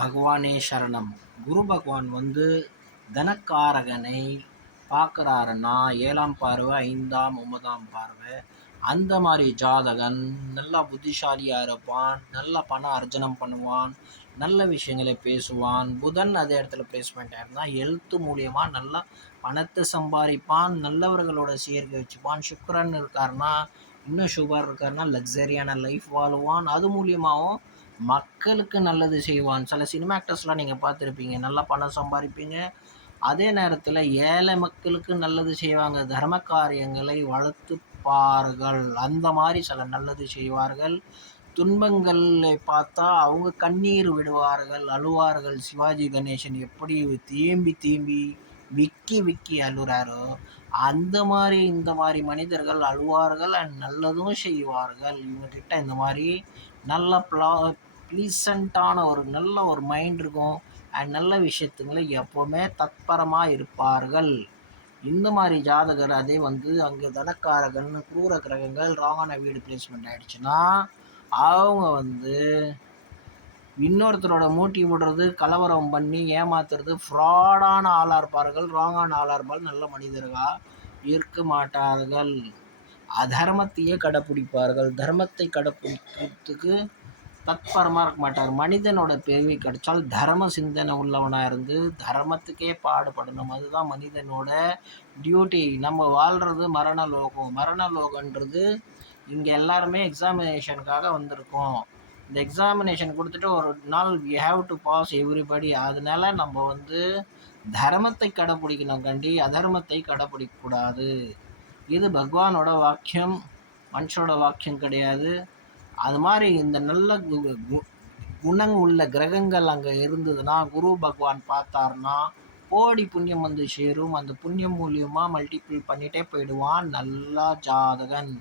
பகவானே சரணம். குரு பகவான் தனக்காரகனை பார்க்குறாருன்னா 7ஆம் பார்வை, 5ஆம் 9ஆம் பார்வை. அந்த மாதிரி ஜாதகன் நல்லா புத்திசாலியாக இருப்பான், நல்ல பணம் அர்ஜனம் பண்ணுவான், நல்ல விஷயங்களை பேசுவான். புதன் அதே இடத்துல பிளேஸ்மெண்ட் ஆயிருந்தா எழுத்து மூலியமாக நல்லா பணத்தை சம்பாதிப்பான், நல்லவர்களோட சேர்க்கை வச்சுப்பான். சுக்கிரன் இருக்காருன்னா, இன்னும் சுகர் இருக்காருன்னா லக்ஸரியான லைஃப் வாழுவான். அது மூலியமாகவும் மக்களுக்கு நல்லது செய்வான். சில சினிமா ஆக்டர்ஸ்லாம் நீங்கள் பார்த்துருப்பீங்க, நல்லா பணம் சம்பாதிப்பீங்க, அதே நேரத்தில் ஏழை மக்களுக்கு நல்லது செய்வாங்க, தர்ம காரியங்களை வளர்த்துப்பார்கள். அந்த மாதிரி சில நல்லது செய்வார்கள். துன்பங்களை பார்த்தா அவங்க கண்ணீர் விடுவார்கள், அழுவார்கள். சிவாஜி கணேசன் எப்படி தேம்பி தேம்பி விக்கி விக்கி அழுறாரோ அந்த மாதிரி இந்த மாதிரி மனிதர்கள் அழுவார்கள் அண்ட் நல்லதும் செய்வார்கள். இவங்ககிட்ட இந்த மாதிரி நல்ல ப்ளீசண்ட்டான நல்ல ஒரு மைண்ட் இருக்கும் அண்ட் நல்ல விஷயத்துங்களை எப்போவுமே தத்பரமாக இருப்பார்கள். இந்த மாதிரி ஜாதகர் அதே அங்கே தனக்காரகன் குரூர கிரகங்கள் ராங்கான வீடு பிளேஸ்மெண்ட் ஆகிடுச்சுன்னா அவங்க இன்னொருத்தரோட மூட்டி விடுறது, கலவரம் பண்ணி ஏமாத்துறது, ஃப்ராடான ஆளாக இருப்பார்கள். ராங்கான ஆளாக இருப்பார்கள். நல்ல மனிதர்களாக இருக்க மாட்டார்கள். அதர்மத்தையே கடைப்பிடிப்பார்கள். தர்மத்தை கடைப்பிடிக்கிறதுக்கு தத்பரமாக இருக்க மாட்டார். மனிதனோட பிறவி கிடைச்சால் தர்ம சிந்தனை உள்ளவனாக இருந்து தர்மத்துக்கே பாடுபடணும். அதுதான் மனிதனோட டியூட்டி. நம்ம வாழ்கிறது மரணலோகம். மரணலோகன்றது இங்கே எல்லாருமே எக்ஸாமினேஷனுக்காக வந்திருக்கோம். இந்த எக்ஸாமினேஷன் கொடுத்துட்டு ஒரு நாள் we have to pass everybody. அதனால நம்ம தர்மத்தை கடைப்பிடிக்கணும் கண்டி, அதர்மத்தை கடைப்பிடிக்கக்கூடாது. இது பகவானோட வாக்கியம், மனுஷனோட வாக்கியம் கிடையாது. அது மாதிரி இந்த நல்ல குணம் உள்ள கிரகங்கள் அங்கே இருந்ததுன்னா, குரு பகவான் பார்த்தாருன்னா கோடி புண்ணியம் சேரும். அந்த புண்ணியம் மூலியமாக மல்டிபிள் பண்ணிகிட்டே போயிடுவான் நல்லா ஜாதகன்.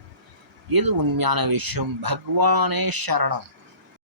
இது உண்மையான விஷயம். பகவானே சரணம்.